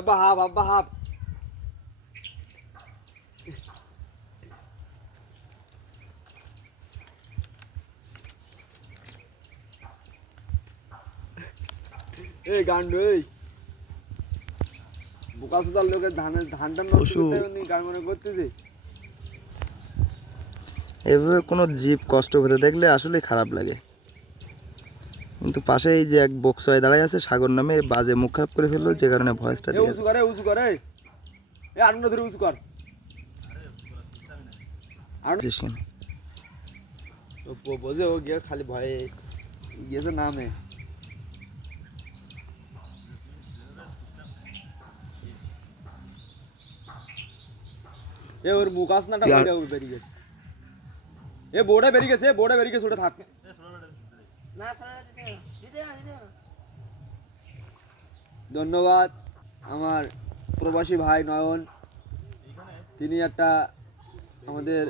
আব্বা হাফ আব্বা হাফ এই গান্ডু এই বোকাসুদার লোকের ধানটা নষ্ট করতে উনি গান মনে করতেছে। এভাবে কোনো জীব কষ্ট পেতে দেখলে আসলে খারাপ লাগে, কিন্তু পাশে এই যে এক বক্সয় দাঁড়ায় আছে সাগর নামে, বাজে মুখ খারাপ করে ফেললো, যে কারণে ভয়েসটা দিয়ে উঁচু করে এই আনন্দ ধরে উঁচু কর বোঝে ও গিয়ে খালি ভয়ে গিয়েছে নামে। এ ওর মুখ আসনাটা বেরিয়ে গেছে, এ বোর্ডে বেরিয়ে গেছে ওটা থাক ধন্যবাদ আমার প্রবাসী ভাই নয়ন, তিনি একটা আমাদের